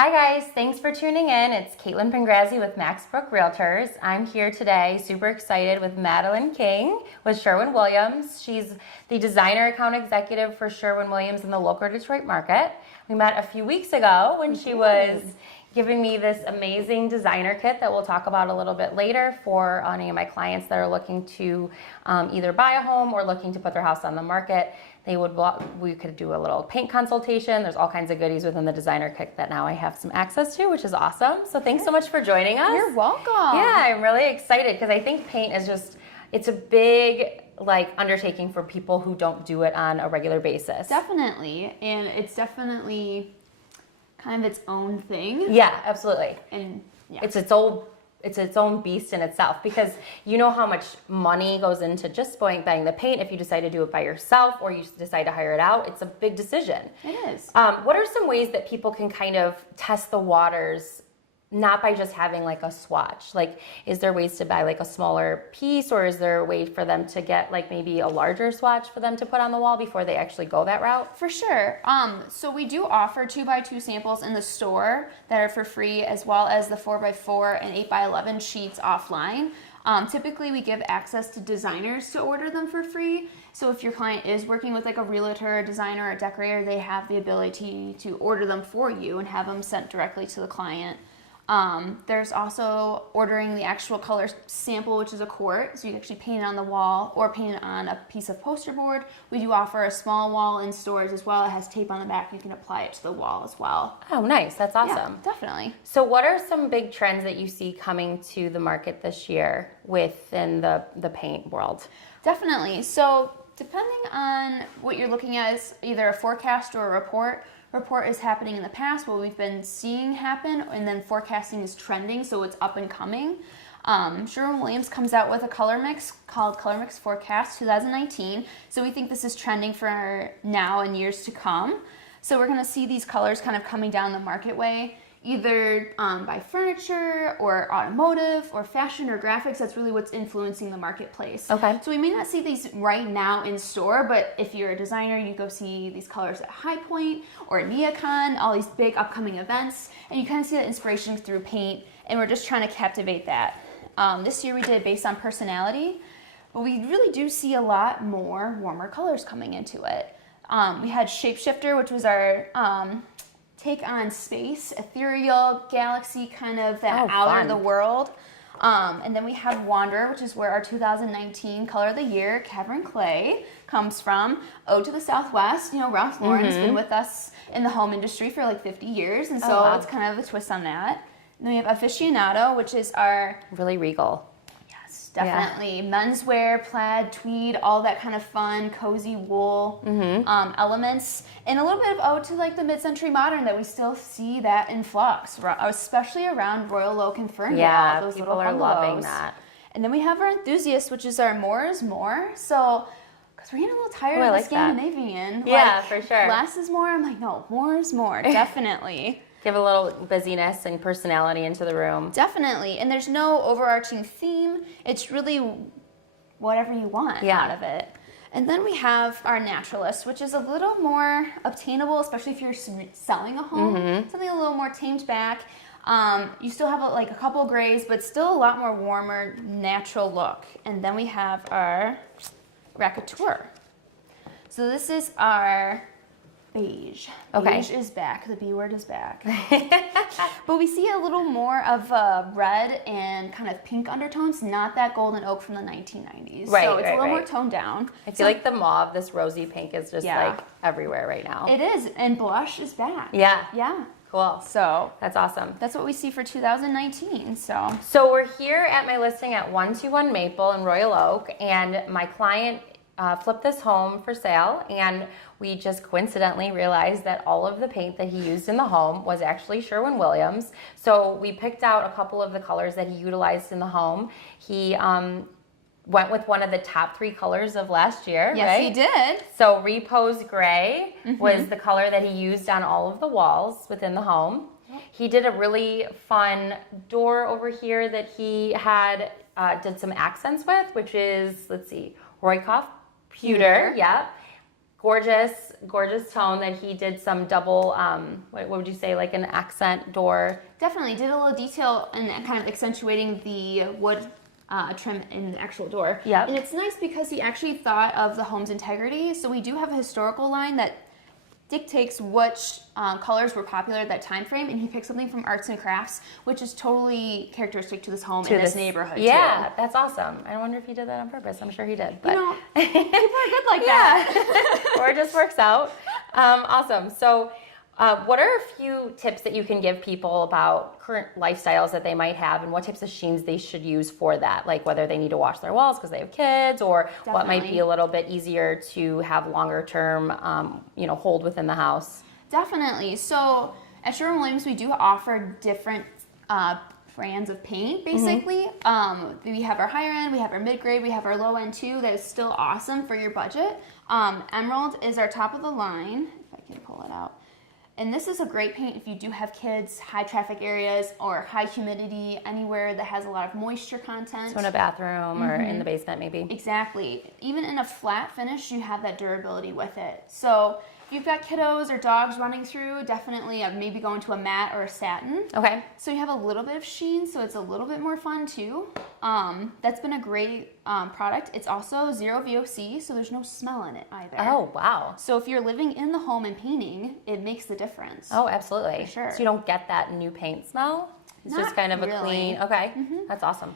Hi guys, thanks for tuning in. It's Caitlin Pangrazzi with Maxbrook Realtors. I'm here today, super excited with Madeline King with Sherwin-Williams. She's the designer account executive for Sherwin-Williams in the local Detroit market. We met a few weeks ago when she was giving me this amazing designer kit that we'll talk about a little bit later for any of my clients that are looking to either buy a home or looking to put their house on the market. We could do a little paint consultation. There's all kinds of goodies within the designer kit that now I have some access to, which is awesome. So thanks so much for joining us. You're welcome. Yeah, I'm really excited because I think paint is it's a big undertaking for people who don't do it on a regular basis. Definitely, and it's definitely kind of its own thing. Yeah, absolutely. And yeah. It's its own beast in itself, because you know how much money goes into just buying the paint. If you decide to do it by yourself or you decide to hire it out, it's a big decision. It is. What are some ways that people can kind of test the waters, not by just having a swatch? Is there ways to buy a smaller piece, or is there a way for them to get maybe a larger swatch for them to put on the wall before they actually go that route? For sure. So we do offer 2x2 samples in the store that are for free, as well as the 4x4 and 8x11 sheets offline. Typically we give access to designers to order them for free. So if your client is working with a realtor, a designer, or a decorator, they have the ability to order them for you and have them sent directly to the client. There's also ordering the actual color sample, which is a quart, so you can actually paint it on the wall or paint it on a piece of poster board. We do offer a small wall in stores as well. It has tape on the back. You can apply it to the wall as well. Oh, nice. That's awesome. Yeah, definitely. So what are some big trends that you see coming to the market this year within the paint world? Definitely. So depending on what you're looking at, is either a forecast or a report. Report is happening in the past, what we've been seeing happen, and then forecasting is trending, so it's up and coming. Sherwin-Williams comes out with a color mix called Color Mix Forecast 2019, so we think this is trending for now and years to come. So we're going to see these colors kind of coming down the market way, either by furniture or automotive or fashion or graphics. That's really what's influencing the marketplace. Okay. So we may not see these right now in store, but if you're a designer, you go see these colors at High Point or NeoCon, all these big upcoming events, and you kind of see that inspiration through paint, and we're just trying to captivate that. This year we did based on personality, but we really do see a lot more warmer colors coming into it. We had Shapeshifter, which was our take on space, ethereal, galaxy, kind of that out of the world. And then we have Wanderer, which is where our 2019 Color of the Year, Cavern Clay, comes from. Ode to the Southwest. Ralph Lauren has been with us in the home industry for 50 years, and so it's kind of a twist on that. And then we have Aficionado, which is our... Really regal. Definitely. Yeah. Menswear, plaid, tweed, all that kind of fun, cozy wool elements. And a little bit of ode to the mid-century modern that we still see that in flux, especially around Royal Oak and Ferndale. Yeah, those people little are loving that. And then we have our Enthusiast, which is our more is more. So, because we're getting a little tired of the Scandinavian. Yeah, for sure. Less is more. I'm no, more is more, definitely. Give a little busyness and personality into the room. Definitely. And there's no overarching theme. It's really whatever you want out of it. And then we have our Naturalist, which is a little more obtainable, especially if you're selling a home. Something a little more tamed back. You still have a couple grays, but still a lot more warmer, natural look. And then we have our Racateur. So this is our... beige. Okay. Beige is back. The B word is back. But we see a little more of red and kind of pink undertones, not that golden oak from the 1990s. Right, so it's a little more right. toned down. I feel like the mauve, this rosy pink, is just everywhere right now. It is, and blush is back. Yeah. Yeah. Cool. So that's awesome. That's what we see for 2019. So we're here at my listing at 121 Maple in Royal Oak, and my client flipped this home for sale, and we just coincidentally realized that all of the paint that he used in the home was actually Sherwin-Williams. So we picked out a couple of the colors that he utilized in the home. He went with one of the top 3 colors of last year, yes, right? he did. So Repose Gray was the color that he used on all of the walls within the home. He did a really fun door over here that he had did some accents with, which is, let's see, Roykoff Pewter, yeah. Gorgeous gorgeous tone that he did some double, what would you say, like an accent door. Definitely did a little detail and kind of accentuating the wood trim in the actual door. Yep. And it's nice because he actually thought of the home's integrity. So we do have a historical line that dictates which colors were popular at that time frame, and he picked something from arts and crafts, which is totally characteristic to this home in this neighborhood. Yeah, too. that's awesome. I wonder if he did that on purpose. I'm sure he did. But You know, people are good like that. or it just works out. Awesome. So, what are a few tips that you can give people about current lifestyles that they might have, and what types of sheens they should use for that? Like whether they need to wash their walls because they have kids, or what might be a little bit easier to have longer term, hold within the house. Definitely. So at Sherwin-Williams, we do offer different brands of paint, basically. We have our higher end, we have our mid-grade, we have our low end too. That is still awesome for your budget. Emerald is our top of the line, if I can pull it out. And this is a great paint if you do have kids, high traffic areas, or high humidity, anywhere that has a lot of moisture content. So in a bathroom or in the basement maybe. Exactly. Even in a flat finish, you have that durability with it. So if you've got kiddos or dogs running through, definitely maybe go into a matte or a satin. Okay. So you have a little bit of sheen, so it's a little bit more fun too. That's been a great product. It's also zero VOC, so there's no smell in it either. Oh, wow. So if you're living in the home and painting, it makes the difference. Oh, absolutely. For sure. So you don't get that new paint smell? It's Not just kind of a really. clean, okay. That's awesome.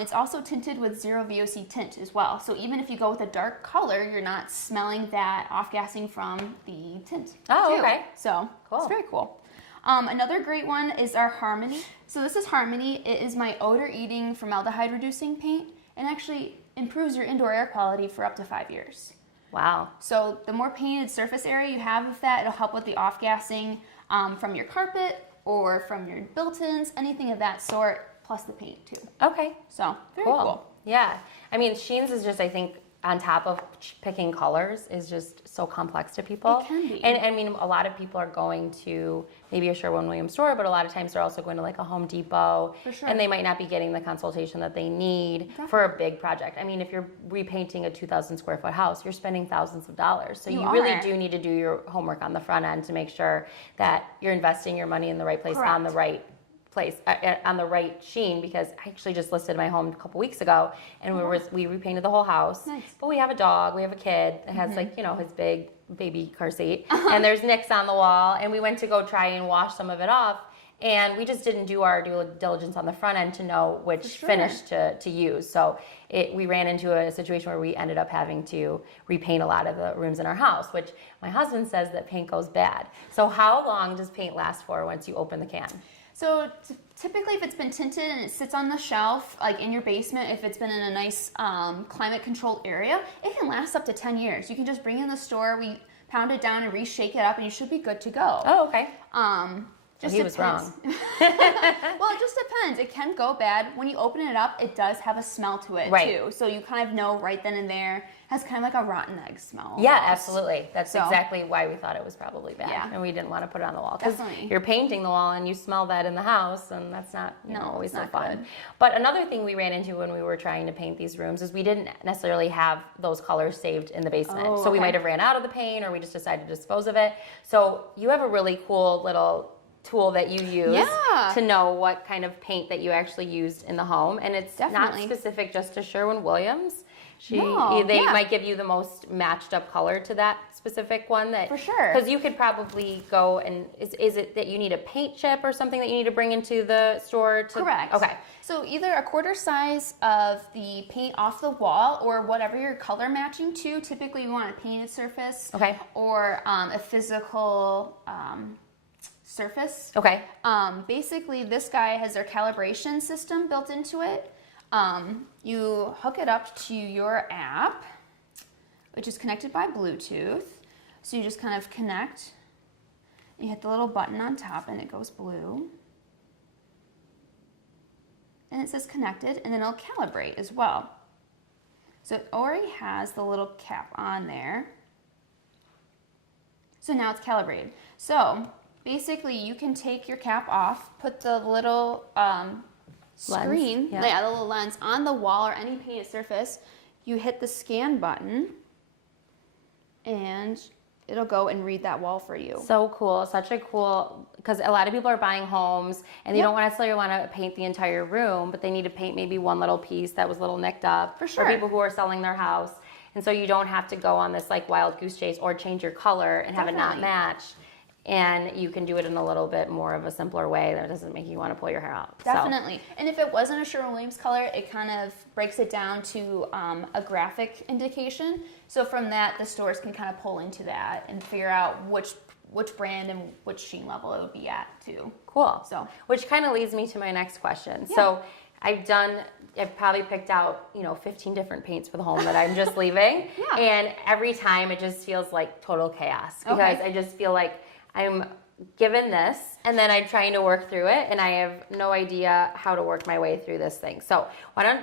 It's also tinted with zero VOC tint as well. So even if you go with a dark color, you're not smelling that off-gassing from the tint. Oh, too. okay. So Cool. it's very cool. Another great one is our Harmony. So this is Harmony. It is my odor-eating formaldehyde reducing paint, and actually improves your indoor air quality for up to 5 years. Wow. So the more painted surface area you have with that, it'll help with the off-gassing from your carpet or from your built-ins, anything of that sort, plus the paint too. Okay. So very cool. Yeah. I mean, sheens is just, I think, on top of picking colors is just so complex to people. It can be. And I mean, a lot of people are going to maybe a Sherwin-Williams store, but a lot of times they're also going to like a Home Depot. For sure. And they might not be getting the consultation that they need for a big project. I mean, if you're repainting a 2,000 square foot house, you're spending thousands of dollars. So you really do need to do your homework on the front end to make sure that you're investing your money in the right place on the right on the right sheen, because I actually just listed my home a couple weeks ago, and we repainted the whole house. Nice. But we have a dog, we have a kid that has his big baby car seat, and there's nicks on the wall, and we went to go try and wash some of it off, and we just didn't do our due diligence on the front end to know which finish to use. So we ran into a situation where we ended up having to repaint a lot of the rooms in our house, which my husband says that paint goes bad. So how long does paint last for once you open the can? So typically if it's been tinted and it sits on the shelf, like in your basement, if it's been in a nice climate controlled area, it can last up to 10 years. You can just bring it in the store, we pound it down and reshake it up, and you should be good to go. Oh, okay. Just he was wrong. Well, it just depends. It can go bad. When you open it up, it does have a smell to it too. So you kind of know right then and there. It has kind of like a rotten egg smell. Yeah, almost. Absolutely. That's exactly why we thought it was probably bad. Yeah. And we didn't want to put it on the wall. Because Definitely. you're painting the wall and you smell that in the house, and that's not always so not fun. good. But another thing we ran into when we were trying to paint these rooms is we didn't necessarily have those colors saved in the basement. So we might have ran out of the paint, or we just decided to dispose of it. So you have a really cool little tool that you use to know what kind of paint that you actually used in the home, and it's not specific just to Sherwin-Williams. They might give you the most matched up color to that specific one. That for sure, because you could probably go and is it that you need a paint chip or something that you need to bring into the store to? Correct. Okay. So either a quarter size of the paint off the wall, or whatever you're color matching to. Typically you want a painted surface. Okay. Or a physical surface. Okay. Basically, this guy has their calibration system built into it. You hook it up to your app, which is connected by Bluetooth. So you just kind of connect, you hit the little button on top, and it goes blue. And it says connected, and then it'll calibrate as well. So it already has the little cap on there. So now it's calibrated. So basically, you can take your cap off, put the little screen, the little lens on the wall or any painted surface. You hit the scan button, and it'll go and read that wall for you. So cool. Such a cool, because a lot of people are buying homes and they Yep. don't necessarily want to paint the entire room, but they need to paint maybe one little piece that was a little nicked up. For sure. Or people who are selling their house. And so you don't have to go on this like wild goose chase or change your color and have it not Definitely. match. And you can do it in a little bit more of a simpler way that doesn't make you want to pull your hair out. So, Definitely. And if it wasn't a Sherwin-Williams color, it kind of breaks it down to a graphic indication. So from that, the stores can kind of pull into that and figure out which brand and which sheen level it would be at too. cool. So- which kind of leads me to my next question. Yeah. So I've probably picked out, 15 different paints for the home that I'm just leaving. Yeah. And every time it just feels like total chaos because Okay. I just feel like I'm given this and then I'm trying to work through it and I have no idea how to work my way through this thing. So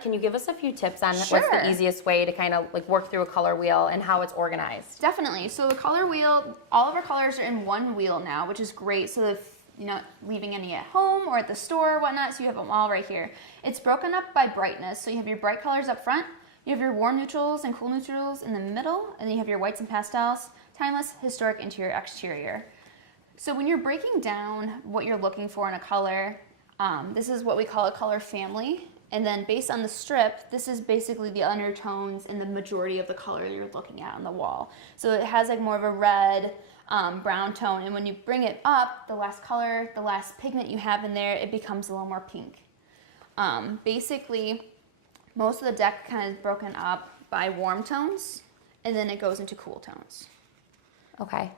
can you give us a few tips on what's Sure. the easiest way to kind of like work through a color wheel and how it's organized? Definitely. So the color wheel, all of our colors are in one wheel now, which is great. So if you're not leaving any at home or at the store or whatnot, so you have them all right here. It's broken up by brightness. So you have your bright colors up front, you have your warm neutrals and cool neutrals in the middle, and then you have your whites and pastels, timeless, historic, interior, exterior. So when you're breaking down what you're looking for in a color, this is what we call a color family. And then based on the strip, this is basically the undertones and the majority of the color you're looking at on the wall. So it has like more of a red, brown tone. And when you bring it up, the last color, the last pigment you have in there, it becomes a little more pink. Basically, most of the deck kind of is broken up by warm tones, and then it goes into cool tones. Okay.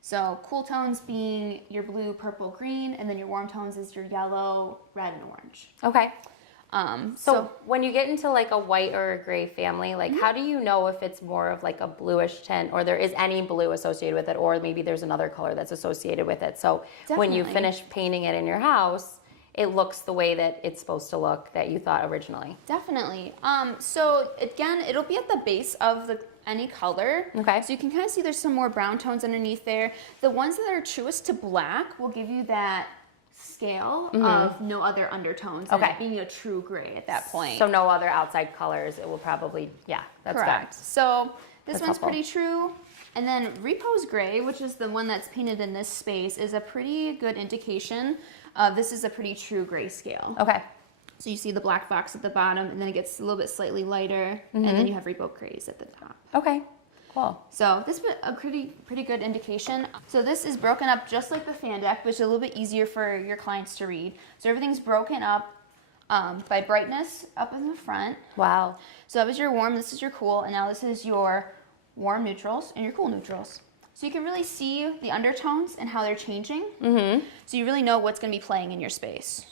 So cool tones being your blue, purple, green, and then your warm tones is your yellow, red, and orange. Okay. So So when you get into like a white or a gray family, like Mm-hmm. how do you know if it's more of like a bluish tint or there is any blue associated with it or maybe there's another color that's associated with it? So when you Definitely. finish painting it in your house, it looks the way that it's supposed to look that you thought originally. definitely. So again, it'll be at the base of any color. Okay. So you can kind of see there's some more brown tones underneath there. The ones that are truest to black will give you that scale of no other undertones. And Okay. it being a true gray at that point. So no other outside colors. It will probably, that's Correct. good. So this That's one's helpful. pretty true. And then Repose Gray, which is the one that's painted in this space, is a pretty good indication of this is a pretty true grayscale. Okay. So you see the black box at the bottom, and then it gets a little bit slightly lighter, and then you have Repose Grays at the top. Okay. Cool. So this is a pretty good indication. So this is broken up just like the fan deck, which is a little bit easier for your clients to read. So everything's broken up by brightness up in the front. Wow. So that was your warm, this is your cool, and now this is your warm neutrals and your cool neutrals. So you can really see the undertones and how they're changing. Mm-hmm. So you really know what's going to be playing in your space.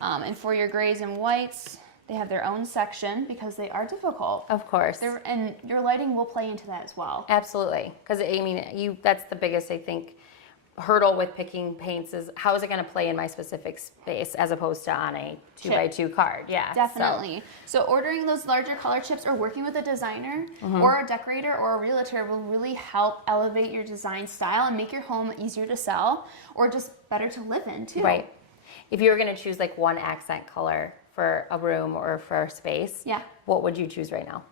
And for your grays and whites, they have their own section because they are difficult. Of course. And your lighting will play into that as well. Absolutely. Because, I mean, that's the biggest, I think, hurdle with picking paints is how is it going to play in my specific space as opposed to on a 2x2 card. Yeah. Definitely. So ordering those larger color chips or working with a designer or a decorator or a realtor will really help elevate your design style and make your home easier to sell or just better to live in too. Right. If you were going to choose like one accent color for a room or for a space, Yeah. what would you choose right now?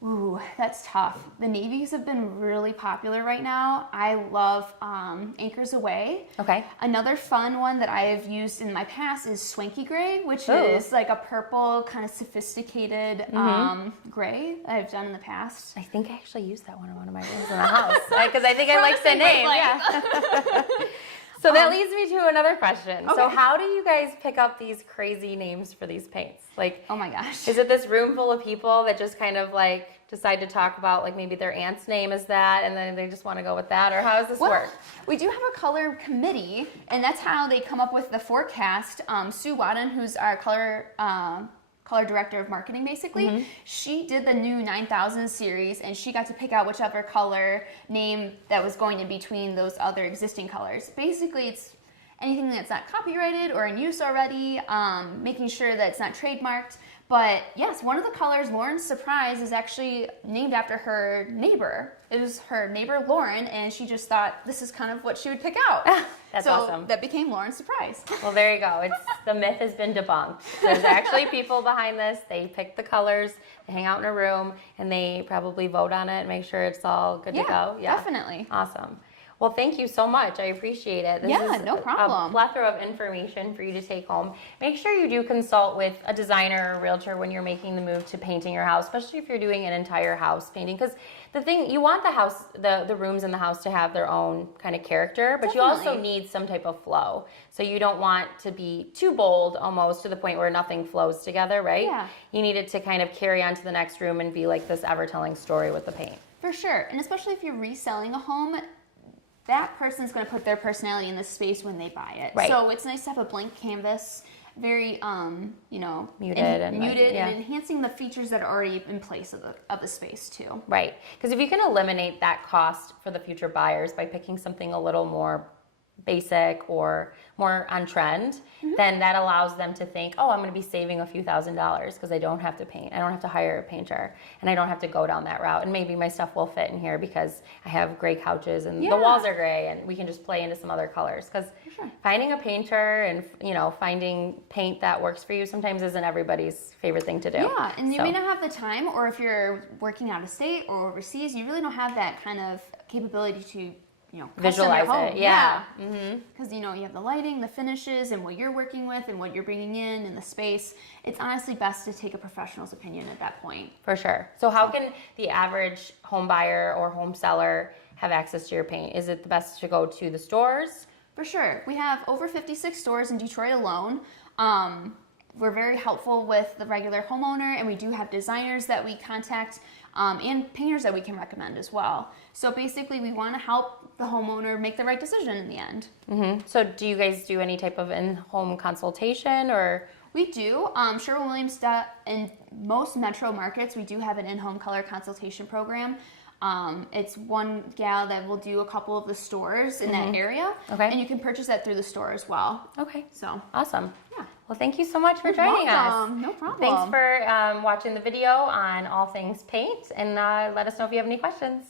Ooh, that's tough. The navies have been really popular right now. I love Anchors Away. Okay. Another fun one that I have used in my past is Swanky Gray, which Ooh. is like a purple, kind of sophisticated gray that I've done in the past. I think I actually used that one in one of my rooms in the house because I think I We're like on the the same name. wavelength. Yeah. So that leads me to another question. So Okay. how do you guys pick up these crazy names for these paints? Like, Oh my gosh. is it this room full of people that just kind of like decide to talk about like maybe their aunt's name is that and then they just want to go with that? Or how does this Well, work? we do have a color committee, and that's how they come up with the forecast. Sue Wadden, who's our color director of marketing, basically, she did the new 9000 series, and she got to pick out whichever color name that was going in between those other existing colors. Basically, anything that's not copyrighted or in use already, making sure that it's not trademarked. But yes, one of the colors, Lauren's Surprise, is actually named after her neighbor. It was her neighbor, Lauren, and she just thought this is kind of what she would pick out. That's so awesome. that became Lauren's Surprise. Well, there you go. The myth has been debunked. There's actually people behind this. They pick the colors, they hang out in a room, and they probably vote on it and make sure it's all good to go. Yeah, definitely. Awesome. Well, thank you so much. I appreciate it. This is no problem. A plethora of information for you to take home. Make sure you do consult with a designer or realtor when you're making the move to painting your house, especially if you're doing an entire house painting. Because the thing, you want the house, the rooms in the house to have their own kind of character, but you also need some type of flow. So you don't want to be too bold almost to the point where nothing flows together, right? Yeah. You need it to kind of carry on to the next room and be like this ever-telling story with the paint. For sure. And especially if you're reselling a home, that person's going to put their personality in the space when they buy it. Right. So it's nice to have a blank canvas, very, muted and yeah. enhancing the features that are already in place of the space too. Right. Because if you can eliminate that cost for the future buyers by picking something a little more basic or more on trend, then that allows them to think, oh, I'm going to be saving a few $1,000s because I don't have to paint. I don't have to hire a painter, and I don't have to go down that route. And maybe my stuff will fit in here because I have gray couches and the walls are gray, and we can just play into some other colors. Because finding a painter and finding paint that works for you sometimes isn't everybody's favorite thing to do. Yeah, and you may not have the time, or if you're working out of state or overseas, you really don't have that kind of capability to visualize home. it. Yeah. Because you have the lighting, the finishes, and what you're working with, and what you're bringing in, and the space. It's honestly best to take a professional's opinion at that point. For sure. So how can the average home buyer or home seller have access to your paint? Is it the best to go to the stores? For sure. We have over 56 stores in Detroit alone. We're very helpful with the regular homeowner, and we do have designers that we contact and painters that we can recommend as well. So basically, we want to help the homeowner make the right decision in the end. So do you guys do any type of in-home consultation or? We do. Sherwin-Williams, in most metro markets, we do have an in-home color consultation program. It's one gal that will do a couple of the stores in that area. Okay. And you can purchase that through the store as well. Okay. So awesome. Yeah. Well, thank you so much for joining us. No problem. Thanks for watching the video on all things paint, and let us know if you have any questions.